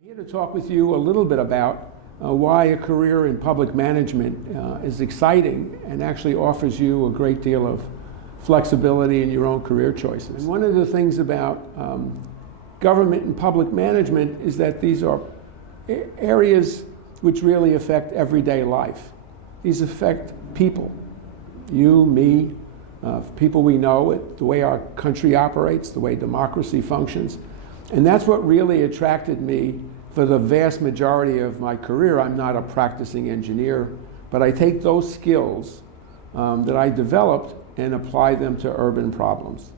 I'm here to talk with you a little bit about why a career in public management is exciting and actually offers you a great deal of flexibility in your own career choices. And one of the things about government and public management is that these are areas which really affect everyday life. These affect people, you, me, people we know, the way our country operates, the way democracy functions. And that's what really attracted me for the vast majority of my career. I'm not a practicing engineer, but I take those skills that I developed and apply them to urban problems.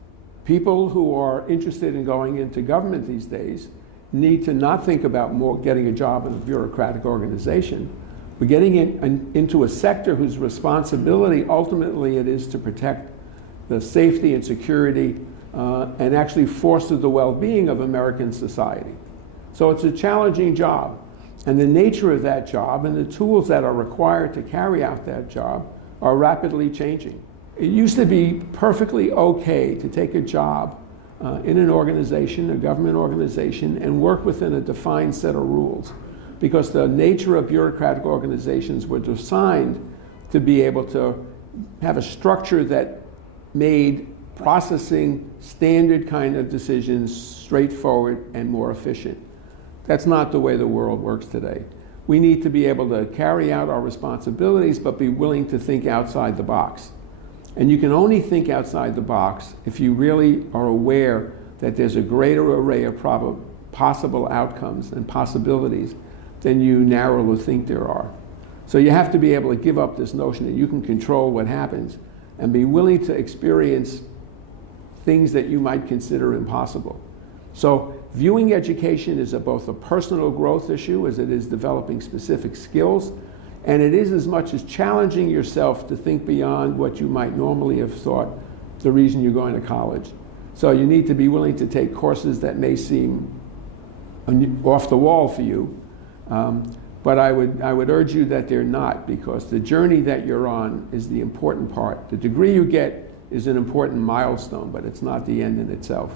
People who are interested in going into government these days need to not think about getting a job in a bureaucratic organization. We're getting into a sector whose responsibility ultimately it is to protect the safety and security and actually foster the well-being of American society. So it's a challenging job, and the nature of that job and the tools that are required to carry out that job are rapidly changing. It used to be perfectly okay to take a job in an organization, a government organization, and work within a defined set of rules, because the nature of bureaucratic organizations were designed to be able to have a structure that made processing standard kind of decisions straightforward and more efficient. That's not the way the world works today. We need to be able to carry out our responsibilities, but be willing to think outside the box. And you can only think outside the box if you really are aware that there's a greater array of possible outcomes and possibilities than you narrowly think there are. So you have to be able to give up this notion that you can control what happens and be willing to experience things that you might consider impossible. So viewing education as both a personal growth issue as it is developing specific skills, and it is as much as challenging yourself to think beyond what you might normally have thought the reason you're going to college. So you need to be willing to take courses that may seem off the wall for you, but I would urge you that they're not, because the journey that you're on is the important part. The degree you get is an important milestone, but it's not the end in itself.